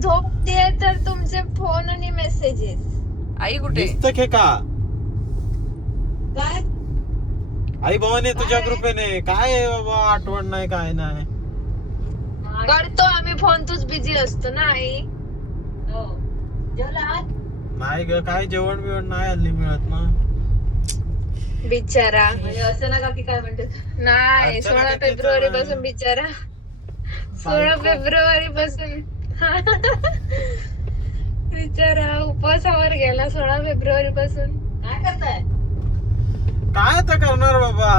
झोपते तर तुमचे फोन आणि मेसेजेस. आई कुठे? दिसतं का काय आई भवानी तुझ्या कृपेने काय आहे बाबा, आठवण नाही काय नाही. करतो आम्ही फोन, तूच बिझी असतो ना आई. नाही ग, काय जेवण बिवण नाही हल्ली मिळत ना. बिचारा असं ना की काय म्हणते नाही. अच्छा, 16 नक्कीच फेब्रुवारी आहे. पासून बिचारा 16 फेब्रुवारी पासून बिचारा उपवासावर गेला 16 फेब्रुवारी पासून. काय करताय? काय तर करणार बाबा.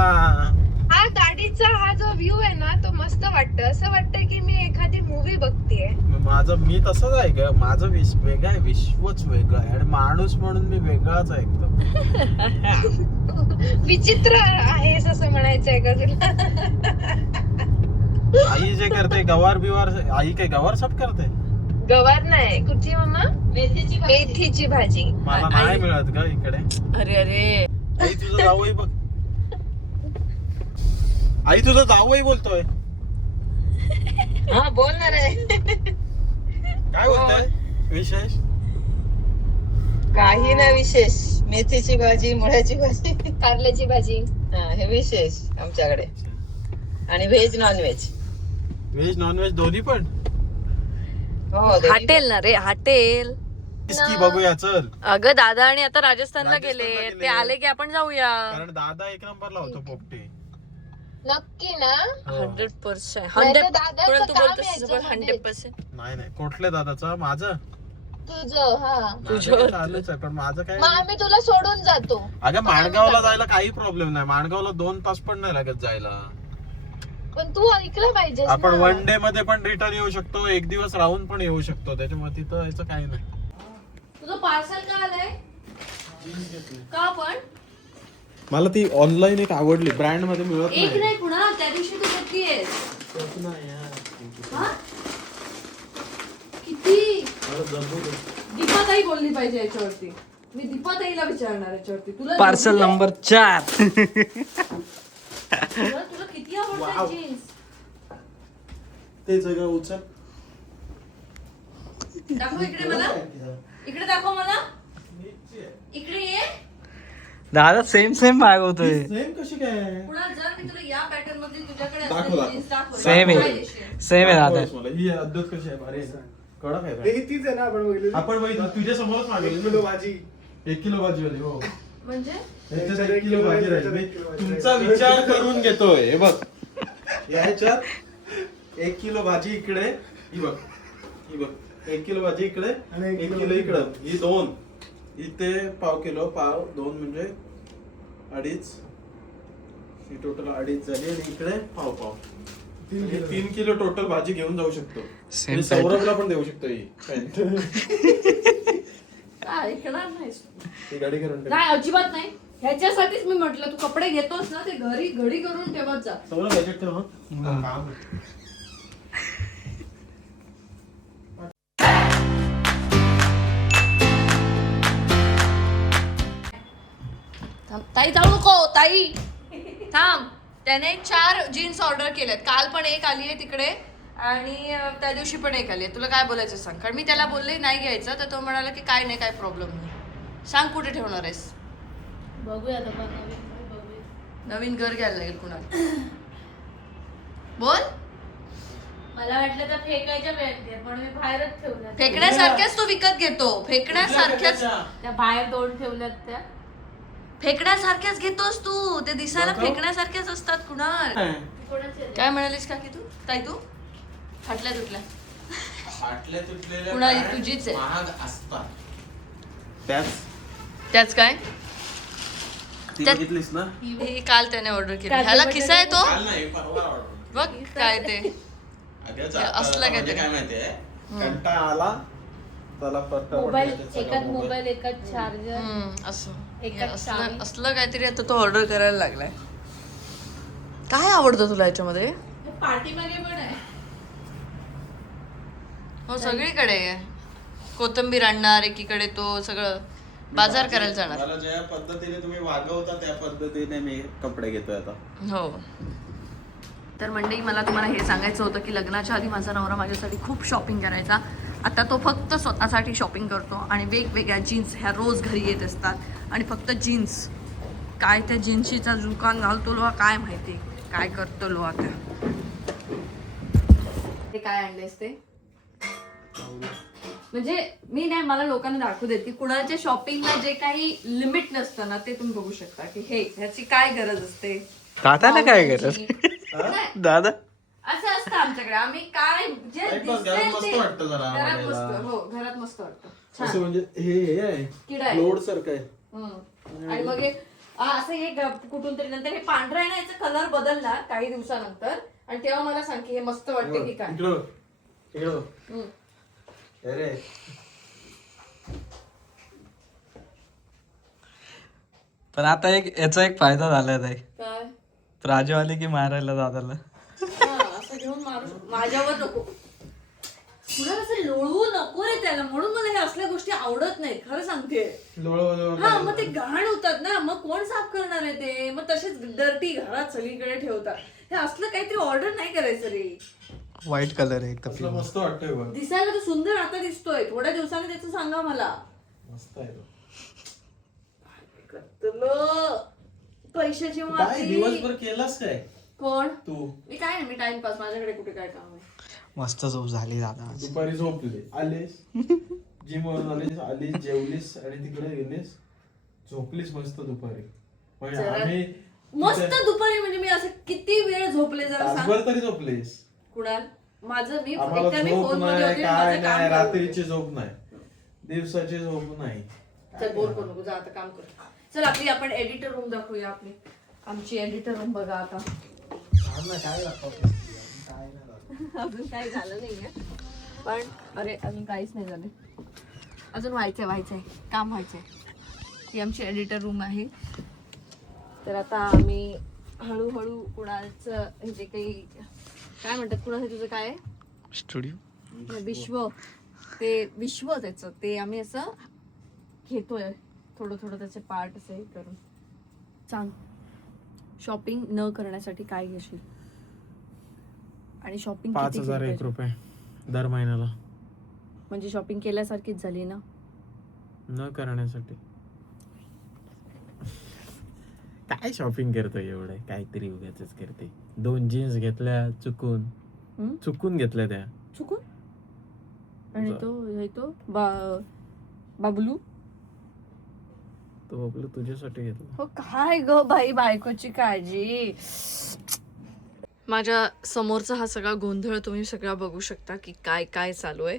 हा गाडीचा हा जो व्ह्यू आहे ना तो मस्त वाटतं. असं वाटतं की मी एखादी मूवी बघतेय. मी तसंच आहे ग. माझं वेगळं आहे, विश्वच वेगळं आहे आणि माणूस म्हणून मी वेगळाच आहे एकदम. विचित्र आहेस असं म्हणायचंय का तुला? आई जे करते गवार बिवार, आई काय गवार सब करते. गवार नाही, कुठची मम्मा? मेथीची भाजी. मला नाही मिळत ग इकडे. अरे अरे आई तुझं जावई बघ. आई तुझं जावई बोलतोय. हा बोलणार आहे. काय बोलतोय विशेष? काही ना विशेष. मेथीची भाजी, मुळ्याची भाजी, कारल्याची भाजी. हा हे विशेष आमच्याकडे. आणि veg non veg. Veg non veg दोन्ही पण. हो दोन्ही हॉटेल ना रे, हॉटेल. इसकी बघूया चल. अगं दादा आणि आता राजस्थानला गेले, राजस्थानला ते आले की आपण जाऊया. कारण दादा एक नंबरला होतो पोपटी. नक्की ना? 100%. नाही तर दादाचं तू काम बोलतोस यायचं 100%. नाही नाही, कुठल्या दादाचं? माझं तुझं. हा माझं काय चालूच आहे, पण माझं काय. मग आम्ही तुला सोडून जातो. अगं माणगावला जायला काही प्रॉब्लेम नाही. माणगावला 2 तास पण नाही लागत जायला. पण तू ऐकलं पाहिजे. आपण 1 डे मध्ये पण रिटर्न येऊ शकतो, 1 दिवस राहून पण येऊ शकतो. त्याच्यामुळे तिथं यायचं काही नाही. तुझं पार्सल का आलंय? का पण? मला ती ऑनलाईन एक आवडली, ब्रँड मध्ये मिळत एक नाही पुन्हा त्या दिवशी तू घेतलीयेस. हा? किती? दीपाताई बोलली पाहिजे याच्यावरती. मी दीपाताईला विचारणार याच्यावरती. तुला पार्सल नंबर 4. तुला किती आवडतात जीन्स? ते जगा उचल. दाखव इकडे मला. इकडे दाखव मला. इकडे ये. दादा सेम मागवतोय. सेम कशी काय? पुन्हा जर मी तुला या पॅटर्न मध्ये तुझ्याकडे दाखव, असलेली दाखव. जीन्स दाखव. सेम आहे. काय देशील? सेम आहे दादा. मला ही अद्भुत कशी आहे, भारी आहे. कडक आहे. हे तीच आहे ना आपण बघितलेली? आपण बघितलं तुझ्या समोरच मागेल. 1 किलो भाजी. 1 किलो भाजी वाली. हो, म्हणजे त्याच्यात 1 किलो भाजी राहील. मी एक किलो भाजी तुमचा राहील. विचार करून घेतोय. हे बघ, याच्यात 1 किलो भाजी इकडे, ही बघ, ही बघ, 1 किलो भाजी इकडे आणि 1 किलो इकडे. ही 2 इथे, पाव किलो, पाव 2 म्हणजे 2.5. ही टोटल 2.5 झाली. आणि इकडे पाव पाव. 3 किलो टोटल भाजी घेऊन जाऊ शकतो. Same आणि सौरभला पण देऊ शकतो. ही काय ऐकणार नाहीस? ही गाडी करून ठेव. नाही अजिबात नाही. ह्याच्यासाठीच मी म्हटलं तू कपडे घेतोस ना ते घडी करून ठेवत जा. सौरभ याच्यात ठेव. हं. काम आहे. ताई जाऊ नको. ताई थांब. त्याने 4 जीन्स ऑर्डर केल्यात. काल पण एक आली आहे तिकडे आणि त्या दिवशी पण एक आली आहे. तुला काय बोलायचं सांग. कारण मी त्याला बोलले नाही घ्यायचं तर तो म्हणाला की काय नाही, काय प्रॉब्लेम नाही. सांग कुठे ठेवणार आहेस? बघूया आता पण बघूया. नवीन घर घ्यायला लागेल कुणाला. बोल. मला वाटलं तर फेकायच्या भेटते पण मी बाहेरच ठेवल्या. फेकण्यासारख्याच तू विकत घेतो. फेकण्यासारख्याच त्या बाहेर 2 ठेवल्यात त्या. फेकण्यासारख्याच घेतोस तू. ते दिसायला फेकण्यासारख्याच असतात कुणाल. कोणाचे? काय म्हणालीस का की तू ताई? तू फाटल्या तुटल्या फाटल्या तुटलेल्या पुन्हा काय तुझीच आहे. महाग असतात. त्याच काय ती त्यात- बघितलीस ना? हे काल त्याने ऑर्डर केलं. ह्याला किस्सा आहे तो. काल नाही, परवा order. बघ काय ते अगं, असलं काय म्हणजे ते. काय माहितीये, कंटाळा आला त्याला मोबाईल एकाच मोबाईल एकाच चार्जर. असं एकाच हे असलं चावी. असलं काहीतरी आता तो ऑर्डर करायला लागलाय. काय आवडतं तुला याच्यामध्ये? पार्टी मागे पण आहे. हो सगळीकडे आहे. कोथिंबीर आणणार एकीकडे, तो सगळं बाजार करायला जाणार. मला ज्या पद्धतीने तुम्ही वागवता त्या पद्धतीने मी कपडे घेतोय आता. हो. तर मंडळी मला तुम्हाला हे सांगायचं होतं की लग्नाच्या आधी माझा नवरा माझ्यासाठी खूप शॉपिंग करायचा आता तो फक्त स्वतःसाठी शॉपिंग करतो आणि वेगवेगळ्या जीन्स ह्या रोज घरी येत असतात आणि फक्त जीन्स. काय त्या जीन्सचा दुकान घालतो लो काय माहिती काय करतो लो आता. ते काय आणलेस ते म्हणजे मी नाही मला लोकांना दाखवू देत की कुणाच्या शॉपिंगला जे काही लिमिट नसतं ना ते तुम्ही बघू शकता की हे ह्याची काय गरज असते. दादाला काय गरज नाही, दादा असं असतं आमच्याकडे. आम्ही काय जे घरात दिसतंय मस्त ते- वाटतं जरा घरात बघायला. मस्त हो घरात मस्त वाटतं असं छान. म्हणजे हे आहे किडा आहे. लोड सारखं आहे. आणि मग हे असं हे कुठून तरी नंतर हे पांढरं आहे ना याचा कलर बदलणार काही दिवसानंतर आणि तेव्हा मला सांग की हे मस्त वाटते की काय. इकडं इकडं हम्म. अरे पण आता याचा एक फायदा झालाय ताई. काय राजू आले की मारायला दादाला. हा, असं घेऊन मारू माझ्यावर नको पुन्हा असं लोळवू नको रे त्याला म्हणून मला हे असल्या गोष्टी आवडत नाहीत खरं सांगते. हा मग ते घाण होतात ना मग कोण साफ करणार आहे ते मग तसेच डर्टी घरात सगळीकडे ठेवतात. हे असलं काहीतरी ऑर्डर नाही करायचं रे. व्हाईट कलर आहे एकदम. असलं मस्त वाटतंय बघ. दिसायला तर सुंदर आता दिसतोय थोड्या दिवसांनी त्याचं सांगा मला. मस्त आहे तो. तुला पैशाची काय माती. दिवसभर केलास काय कोण तू? मी काय नाही मी टाइमपास माझ्याकडे कुठे काय काम आहे. मस्त झोप झाली दादा. दुपारी झोपले आलेस जिम वरून आलीस जेवलीस आणि तिकडे गेलीस झोपलीस मस्त दुपारी. म्हणजे जरा- आम्ही मस्त तिथे दुपारी म्हणजे मी असं किती वेळ झोपले जरा सांग. तासभर तरी झोपलीस. कुणाल माझं मी आम्हाला एकतर मी झोप फोन मध्ये नाही होते काय माझं काम नाही करत होते. रात्रीची झोप नाही दिवसाची झोप नाही. चल बोल करू नको जा आता काम कर. चल आपली आपण एडिटर रूम दाखवूया आपली आमची एडिटर रूम बघा आता. अजून काही झालं नाहीये पण अरे अजून काहीच नाही झालं अजून व्हायचंय काम व्हायचंय. ही आमची एडिटर रूम आहे. तर आता आम्ही हळूहळू कुणालचं हे जे काही काय म्हणतात कुणाल तुझं काय आहे? स्टुडिओ विश्व ते विश्व त्याचं ते आम्ही असं घेतोय थोडं थोडं त्याचे पार्ट असं हे करून. सांग शॉपिंग न करण्यासाठी काय घेशील आणि शॉपिंग 5,001 रुपये दर महिन्याला म्हणजे शॉपिंग केल्यासारखीच झाली ना. न करण्यासाठी काय शॉपिंग करतोय एवढं काहीतरी उगाचच करते. 2 जीन्स घेतल्या चुकून घेतल्या त्या चुकून आणि तो बाबलू तो आपलं तुझ्यासाठी घेतला. हो काय ग बाई बायकोची काळजी. माझ्या समोरचा हा सगळा गोंधळ तुम्ही सगळा बघू शकता की काय काय चालू आहे.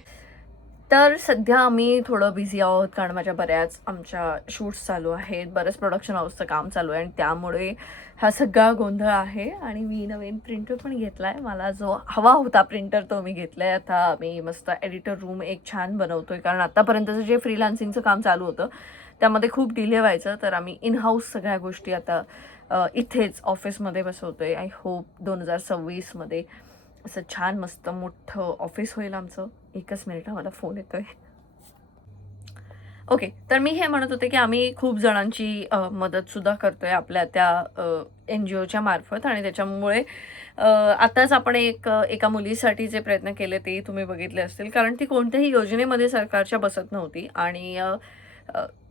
तर सध्या आम्ही थोडं बिझी आहोत कारण माझ्या बऱ्याच आमच्या शूट्स चालू आहेत बरंच प्रोडक्शन हाऊसचं काम चालू आहे आणि त्यामुळे हा सगळा गोंधळ आहे. आणि मी नवीन प्रिंटर पण घेतला आहे. मला जो हवा होता प्रिंटर तो मी घेतला आहे. आता मी मस्त एडिटर रूम एक छान बनवतोय कारण आतापर्यंतचं जे फ्रीलान्सिंगचं काम चालू होतं त्यामध्ये खूप डिले व्हायचं. तर आम्ही इन हाऊस सगळ्या गोष्टी आता इथेच ऑफिसमध्ये बसवतोय. आय होप 2026मध्ये असं छान मस्त मोठं ऑफिस होईल आमचं. एकच मिनिट मला फोन येतोय. ओके तर मी हे म्हणत होते की आम्ही खूप जणांची मदतसुद्धा करतोय आपल्या त्या NGOच्या मार्फत आणि त्याच्यामुळे आताच आपण एका मुलीसाठी जे प्रयत्न केले ते तुम्ही बघितले असतील कारण ती कोणत्याही योजनेमध्ये सरकारच्या बसत नव्हती आणि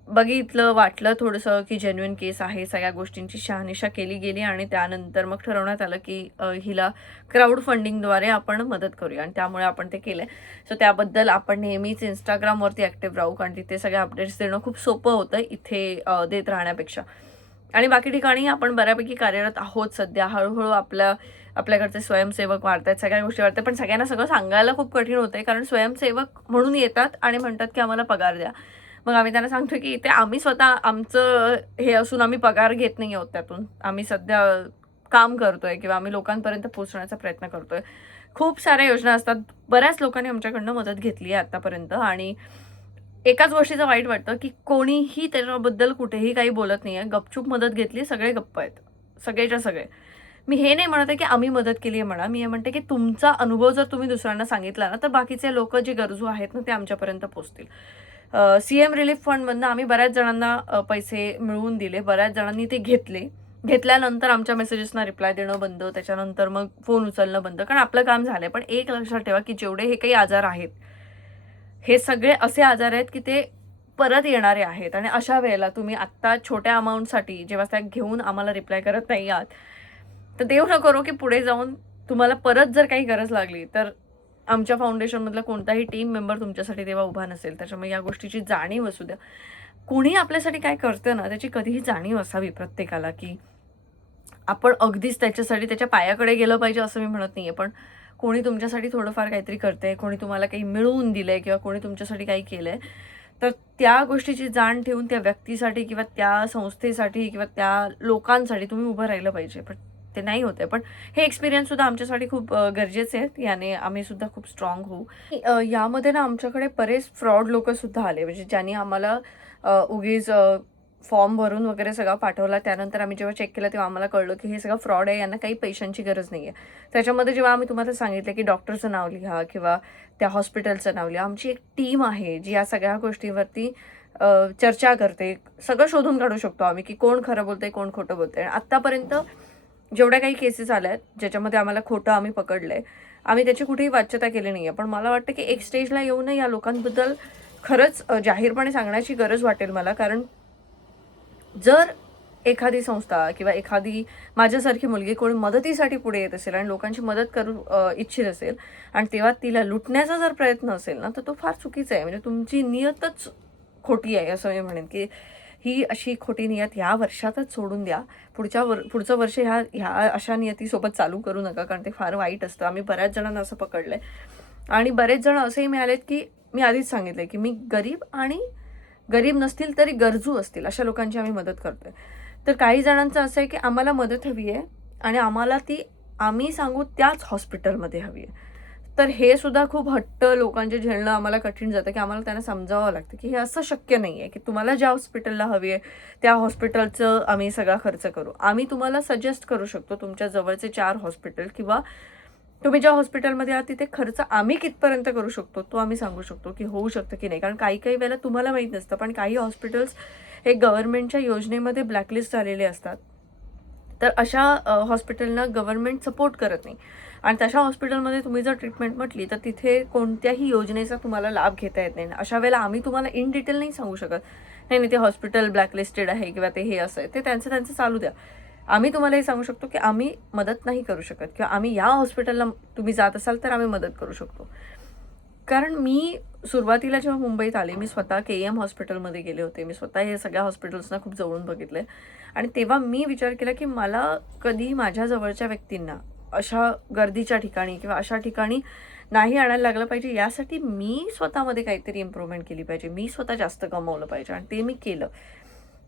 बघितलं वाटलं थोडंसं की जेन्युइन केस आहे. सगळ्या गोष्टींची शहानिशा केली गेली आणि त्यानंतर मग ठरवण्यात आलं की हिला क्राऊड फंडिंगद्वारे आपण मदत करूया आणि त्यामुळे आपण ते केलं. सो त्याबद्दल आपण नेहमीच इंस्टाग्रामवरती ॲक्टिव्ह राहू कारण तिथे सगळे अपडेट्स देणं खूप सोपं होतं इथे देत राहण्यापेक्षा. आणि बाकी ठिकाणी आपण बऱ्यापैकी कार्यरत आहोत सध्या. हळूहळू आपल्याकडचे स्वयंसेवक वाढत आहेत सगळ्या गोष्टी वाढतात पण सगळ्यांना सगळं सांगायला खूप कठीण होतं आहे कारण स्वयंसेवक म्हणून येतात आणि म्हणतात की आम्हाला पगार द्या. मग आम्ही त्यांना सांगतो की इथे आम्ही स्वतः आमचं हे असून आम्ही पगार घेत नाही आहोत त्यातून. आम्ही सध्या काम करतोय किंवा आम्ही लोकांपर्यंत पोहोचण्याचा प्रयत्न करतोय. खूप साऱ्या योजना असतात. बऱ्याच लोकांनी आमच्याकडनं मदत घेतली आहे आतापर्यंत आणि एकाच गोष्टीचं वाईट वाटतं की कोणीही त्याच्याबद्दल कुठेही काही बोलत नाही आहे. गपचूप मदत घेतली सगळे गप्प आहेत सगळेच्या सगळे. मी हे नाही म्हणत आहे की आम्ही मदत केली आहे म्हणा. मी हे म्हणते की तुमचा अनुभव जर तुम्ही दुसऱ्यांना सांगितला ना तर बाकीचे लोक जे गरजू आहेत ना ते आमच्यापर्यंत पोहोचतील. CM रिलीफ फंडमधनं आम्ही बऱ्याच जणांना पैसे मिळवून दिले. बऱ्याच जणांनी ते घेतल्यानंतर आमच्या मेसेजेसना रिप्लाय देणं बंद त्याच्यानंतर मग फोन उचलणं बंद कारण आपलं काम झालं आहे. पण एक लक्षात ठेवा की जेवढे हे काही आजार आहेत हे सगळे असे आजार आहेत की ते परत येणारे आहेत. आणि अशा वेळेला तुम्ही आत्ता छोट्या अमाऊंटसाठी जेव्हा त्या घेऊन आम्हाला रिप्लाय करत नाही आहात, तर देव न करो की पुढे जाऊन तुम्हाला परत जर काही गरज लागली तर आमच्या फाउंडेशनमधला कोणताही टीम मेंबर तुमच्यासाठी तेव्हा उभा नसेल. त्याच्यामुळे या गोष्टीची जाणीव असू द्या. कोणी आपल्यासाठी काय करतं ना, त्याची कधीही जाणीव असावी प्रत्येकाला, की आपण अगदीच त्याच्यासाठी त्याच्या पायाकडे गेलं पाहिजे असं मी म्हणत नाहीये, पण कोणी तुमच्यासाठी थोडंफार काहीतरी करतंय, कोणी तुम्हाला काही मिळवून दिलंय किंवा कोणी तुमच्यासाठी काही केलंय, तर त्या गोष्टीची जाण ठेवून त्या व्यक्तीसाठी किंवा त्या संस्थेसाठी किंवा त्या लोकांसाठी तुम्ही उभं राहिलं पाहिजे. पण ते नाही होतंय. पण हे एक्सपिरियन्स सुद्धा आमच्यासाठी खूप गरजेचे आहेत. याने आम्ही सुद्धा खूप स्ट्रॉंग होऊ. यामध्ये ना आमच्याकडे बरेच फ्रॉड लोक सुद्धा आले, म्हणजे ज्यांनी आम्हाला उगीच फॉर्म भरून वगैरे सगळं पाठवला. त्यानंतर आम्ही जेव्हा चेक केलं तेव्हा आम्हाला कळलं की हे सगळं फ्रॉड आहे, यांना काही पैशांची गरज नाही आहे. त्याच्यामध्ये जेव्हा आम्ही तुम्हाला सांगितलं की डॉक्टरचं नाव लिहा किंवा त्या हॉस्पिटलचं नाव लिहा, आमची एक टीम आहे जी या सगळ्या गोष्टींवरती चर्चा करते. सगळं शोधून काढू शकतो आम्ही की कोण खरं बोलतंय, कोण खोटं बोलतंय. आणि आत्तापर्यंत जेवढ्या काही केसेस आल्या आहेत ज्याच्यामध्ये आम्हाला खोटं आम्ही पकडलंय, आम्ही त्याची कुठेही वाच्यता केली नाही आहे. पण मला वाटतं की एक स्टेजला येऊन या लोकांबद्दल खरंच जाहीरपणे सांगण्याची गरज वाटेल मला. कारण जर एखादी संस्था किंवा एखादी माझ्यासारखी मुलगी कोणी मदतीसाठी पुढे येत असेल आणि लोकांची मदत करू इच्छित असेल आणि तेव्हा तिला लुटण्याचा जर प्रयत्न असेल ना, तर तो फार चुकीचा आहे. म्हणजे तुमची नियतच खोटी आहे असं मी म्हणेन. की ही अशी खोटी नियत ह्या वर्षातच सोडून द्या. पुढचं वर्ष ह्या अशा नियतीसोबत चालू करू नका, कारण ते फार वाईट असतं. आम्ही बऱ्याच जणांना असं पकडलंय आणि बरेच जण असेही मिळालेत की मी आधीच सांगितलंय की मी गरीब नसतील तरी गरजू असतील अशा लोकांची आम्ही मदत करतोय. तर काही जणांचं असं आहे की आम्हाला मदत हवी आहे आणि आम्हाला ती आम्ही सांगू त्याच हॉस्पिटलमध्ये हवी आहे. तर हे सुद्धा खूप हट्ट लोकांचे झेलणं आम्हाला कठीण जातं, की आम्हाला त्यांना समजावं लागतं की हे असं शक्य नाही आहे की तुम्हाला ज्या हॉस्पिटलला हवी आहे त्या हॉस्पिटलचं आम्ही सगळा खर्च करू. आम्ही तुम्हाला सजेस्ट करू शकतो तुमच्या जवळचे 4 हॉस्पिटल किंवा तुम्ही ज्या हॉस्पिटलमध्ये आहात तिथे खर्च आम्ही कितपर्यंत करू शकतो तो आम्ही सांगू शकतो की होऊ शकतं की नाही. कारण काही वेळेला तुम्हाला माहीत नसतं, पण काही हॉस्पिटल्स हे गव्हर्नमेंटच्या योजनेमध्ये ब्लॅकलिस्ट झालेले असतात. तर अशा हॉस्पिटलना गव्हर्नमेंट सपोर्ट करत नाही आणि तशा हॉस्पिटलमध्ये तुम्ही जर ट्रीटमेंट म्हटली तर तिथे कोणत्याही योजनेचा तुम्हाला लाभ घेता येत नाही. अशा वेळेला आम्ही तुम्हाला इन डिटेल नाही सांगू शकत, नाही ते हॉस्पिटल ब्लॅकलिस्टेड आहे किंवा ते हे असं आहे, ते त्यांचं चालू द्या. आम्ही तुम्हाला हे सांगू शकतो की आम्ही मदत नाही करू शकत किंवा आम्ही या हॉस्पिटलला तुम्ही जात असाल तर आम्ही मदत करू शकतो. कारण मी सुरुवातीला जेव्हा मुंबईत आले, मी स्वतः KM हॉस्पिटलमध्ये गेले होते. मी स्वतः हे सगळ्या हॉस्पिटल्सना खूप जवळून बघितले आणि तेव्हा मी विचार केला की मला कधी माझ्या जवळच्या व्यक्तींना अशा गर्दीच्या ठिकाणी किंवा अशा ठिकाणी नाही आणायला लागलं पाहिजे. यासाठी मी स्वतःमध्ये काहीतरी इम्प्रूव्हमेंट केली पाहिजे, मी स्वतः जास्त कमवलं पाहिजे आणि ते मी केलं.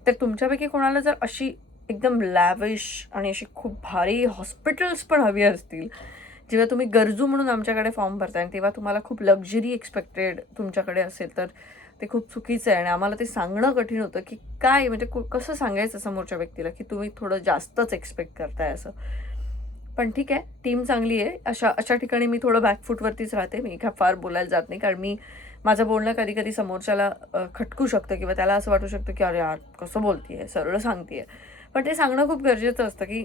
तर तुमच्यापैकी कोणाला जर अशी एकदम लॅविश आणि अशी खूप भारी हॉस्पिटल्स पण हवी असतील, जेव्हा तुम्ही गरजू म्हणून आमच्याकडे फॉर्म भरताय तेव्हा तुम्हाला खूप लक्झरी एक्सपेक्टेड तुमच्याकडे असेल, तर ते खूप चुकीचं आहे. आणि आम्हाला ते सांगणं कठीण होतं की काय म्हणजे कसं सांगायचं समोरच्या व्यक्तीला की तुम्ही थोडं जास्तच एक्सपेक्ट करताय असं. पण ठीक आहे, टीम चांगली आहे. अशा ठिकाणी मी थोडं बॅकफूटवरतीच राहते. मी काय फार बोलायला जात नाही, कारण मी माझं बोलणं कधी कधी समोरच्याला खटकू शकतं किंवा त्याला असं वाटू शकतं की अरे यार कसं बोलतीये, सरळ सांगतेय. पण ते सांगणं खूप गरजेचं असतं की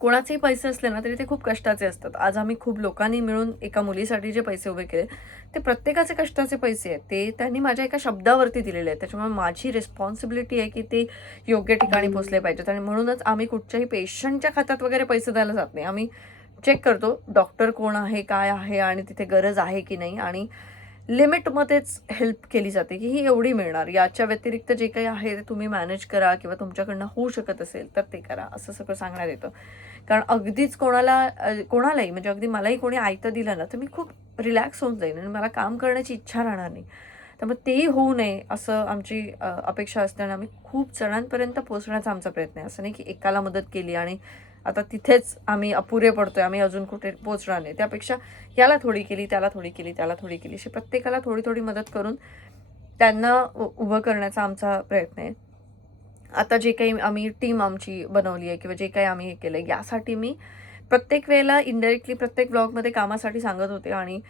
कोणाचेही पैसे असले ना तरी ते खूप कष्टाचे असतात. आज आम्ही खूप लोकांनी मिळून एका मुलीसाठी जे पैसे उभे केले ते प्रत्येकाचे कष्टाचे पैसे आहेत. ते त्यांनी माझ्या एका शब्दावरती दिलेले आहेत. त्याच्यामुळे माझी रिस्पॉन्सिबिलिटी आहे की ते योग्य ठिकाणी पोहोचले पाहिजेत. आणि म्हणूनच आम्ही कुठच्याही पेशंटच्या खात्यात वगैरे पैसे द्यायला जात नाही. आम्ही चेक करतो डॉक्टर कोण आहे, काय आहे आणि तिथे गरज आहे की नाही, आणि लिमिटमध्येच हेल्प केली जाते की ही एवढी मिळणार, याच्या व्यतिरिक्त जे काही आहे ते तुम्ही मॅनेज करा किंवा तुमच्याकडनं होऊ शकत असेल तर ते करा, असं सगळं सांगण्यात येतं. कारण अगदीच कोणालाही म्हणजे अगदी मलाही कोणी आयतं दिलं ना तर मी खूप रिलॅक्स होऊन जाईन आणि मला काम करण्याची इच्छा राहणार नाही. त्यामुळे तेही होऊ नये असं आमची अपेक्षा असते आणि आम्ही खूप जणांपर्यंत पोहोचण्याचा आमचा प्रयत्न आहे. असं नाही की एकाला मदत केली आणि आता तिथेच आम्ही अपुरे पडतोय, आम्ही अजून कुठे पोहोचणार नाही. त्यापेक्षा याला थोडी केली, त्याला थोडी केली, त्याला थोडी केली, अशी प्रत्येकाला थोडी थोडी मदत करून त्यांना उभं करण्याचा आमचा प्रयत्न आहे. आता जे काही आम्ही टीम आमची बनवली आहे किंवा जे काही आम्ही हे केलं आहे यासाठी मी प्रत्येक वेळेला इनडायरेक्टली प्रत्येक ब्लॉगमध्ये कामासाठी सांगत होते आणि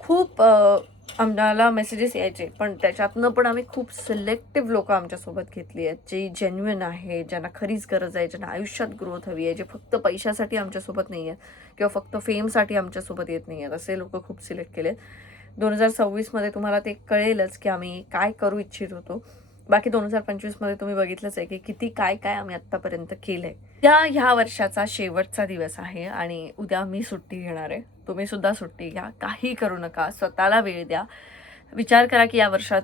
खूप आम्हाला मेसेजेस यायचे, पण त्याच्यातनं पण आम्ही खूप सिलेक्टिव्ह लोकं आमच्यासोबत घेतली आहेत जे जेन्युइन आहे, ज्यांना खरीच गरज आहे, ज्यांना आयुष्यात ग्रोथ हवी आहे, जे फक्त पैशासाठी आमच्यासोबत नाही आहेत किंवा फक्त फेमसाठी आमच्यासोबत येत नाही आहेत, असे लोक खूप सिलेक्ट केले. 2026मध्ये तुम्हाला ते कळेलच की आम्ही काय करू इच्छित होतो. बाकी 2025मध्ये तुम्ही बघितलंच आहे की किती काय काय आम्ही आत्तापर्यंत केलं आहे. ह्या वर्षाचा शेवटचा दिवस आहे आणि उद्या मी सुट्टी घेणार आहे. तुम्ही सुद्धा सुट्टी घ्या, काही करू नका, स्वतःला वेळ द्या. विचार करा की या वर्षात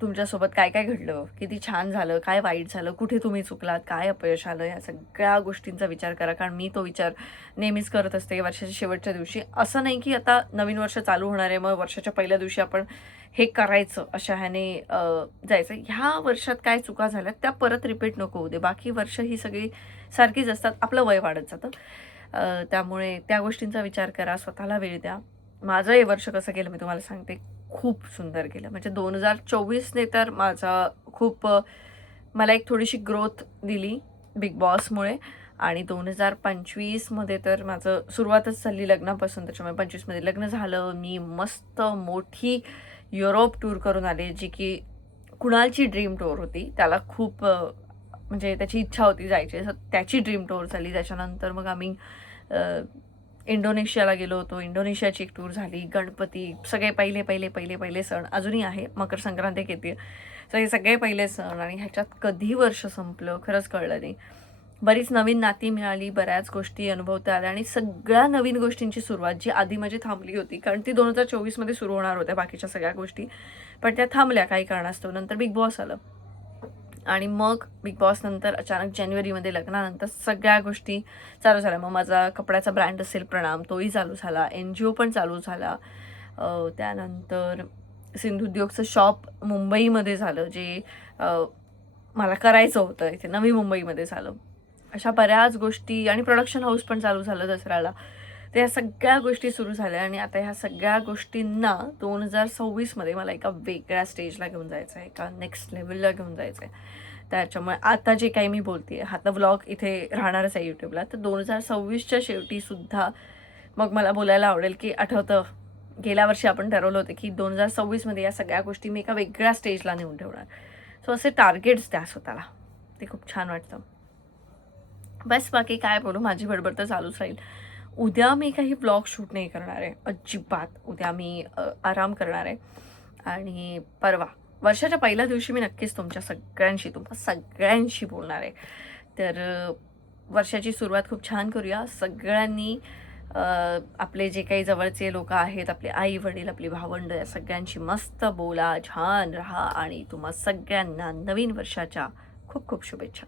तुमच्यासोबत काय काय घडलं, किती छान झालं, काय वाईट झालं, कुठे तुम्ही चुकलात, काय अपयश आलं, या सगळ्या गोष्टींचा विचार करा. कारण मी तो विचार नेहमीच करत असते वर्षाच्या शेवटच्या दिवशी. असं नाही की आता नवीन वर्ष चालू होणार आहे मग वर्षाच्या पहिल्या दिवशी आपण हे करायचं अशा ह्याने जायचं. ह्या वर्षात काय चुका झाल्यात त्या परत रिपीट नको होऊ दे. बाकी वर्ष ही सगळी सारखीच असतात, आपलं वय वाढत जातं. त्यामुळे त्या गोष्टींचा विचार करा, स्वतःला वेळ द्या. माझं हे वर्ष कसं गेलं मी तुम्हाला सांगते, खूप सुंदर गेलं. म्हणजे 2024ने तर माझा खूप मला एक थोडीशी ग्रोथ दिली बिग बॉसमुळे. आणि 2025मध्ये तर माझं सुरुवातच झाली लग्नापासून. त्याच्यामुळे 25मध्ये लग्न झालं. मी मस्त मोठी युरोप टूर करून आले, जी की कुणालची ड्रीम टूर होती. त्याला खूप म्हणजे त्याची इच्छा होती जायची, त्याची ड्रीम टूर झाली. त्याच्यानंतर मग आम्ही इंडोनेशियाला गेलो होतो. इंडोनेशियाची एक टूर झाली. गणपती, सगळे पहिले पहिले पहिले पहिले सण अजूनही आहे. मकर संक्रांती येते. तर हे सगळे पहिले सण आणि ह्याच्यात कधी वर्ष संपलं खरंच कळलं नाही. बरीच नवीन नाती मिळाली, बऱ्याच गोष्टी अनुभवता आल्या आणि सगळ्या नवीन गोष्टींची सुरुवात जी आधी माझी थांबली होती, कारण ती 2024मध्ये सुरू होणार होत्या बाकीच्या सगळ्या गोष्टी, पण त्या थांबल्या काही कारणास्तव. नंतर बिग बॉस आलं आणि मग बिग बॉस नंतर अचानक जानेवारीमध्ये लग्नानंतर सगळ्या गोष्टी चालू झाल्या. मग माझा कपड्याचा ब्रँड असेल प्रणाम, तोही चालू झाला. NGO पण चालू झाला. त्यानंतर सिंधुद्योगचं शॉप मुंबईमध्ये झालं, जे मला करायचं होतं, इथे नवी मुंबईमध्ये झालं. अशा बऱ्याच गोष्टी आणि प्रोडक्शन हाऊस पण चालू झालं दसऱ्याला. तर या सगळ्या गोष्टी सुरू झाल्या आणि आता ह्या सगळ्या गोष्टींना 2026मध्ये मला एका वेगळ्या स्टेजला घेऊन जायचं आहे, एका नेक्स्ट लेवलला घेऊन जायचं आहे. त्याच्यामुळे आता जे काही मी बोलते हा तर व्लॉग इथे राहणारच आहे यूट्यूबला. तर 2026च्या शेवटीसुद्धा मग मला बोलायला आवडेल की आठवतं गेल्या वर्षी आपण ठरवलं होतं की 2026मध्ये या सगळ्या गोष्टी मी एका वेगळ्या स्टेजला नेऊन ठेवणार. सो असे टार्गेट्स द्या स्वतःला, ते खूप छान वाटतं. बस बाकी काय बोलू, माझी बडबड तर चालूच राहील. उद्या मी काही ब्लॉग शूट नाही करणार आहे अजिबात. उद्या मी आराम करणार आहे आणि परवा वर्षाच्या पहिल्या दिवशी मी नक्कीच तुम्हा सगळ्यांशी बोलणार आहे. तर वर्षाची सुरुवात खूप छान करूया सगळ्यांनी. आपले जे काही जवळचे लोक आहेत, आपले आई वडील, आपली भावंड, या सगळ्यांशी मस्त बोला, छान राहा आणि तुम्हा सगळ्यांना नवीन वर्षाच्या खूप खूप शुभेच्छा.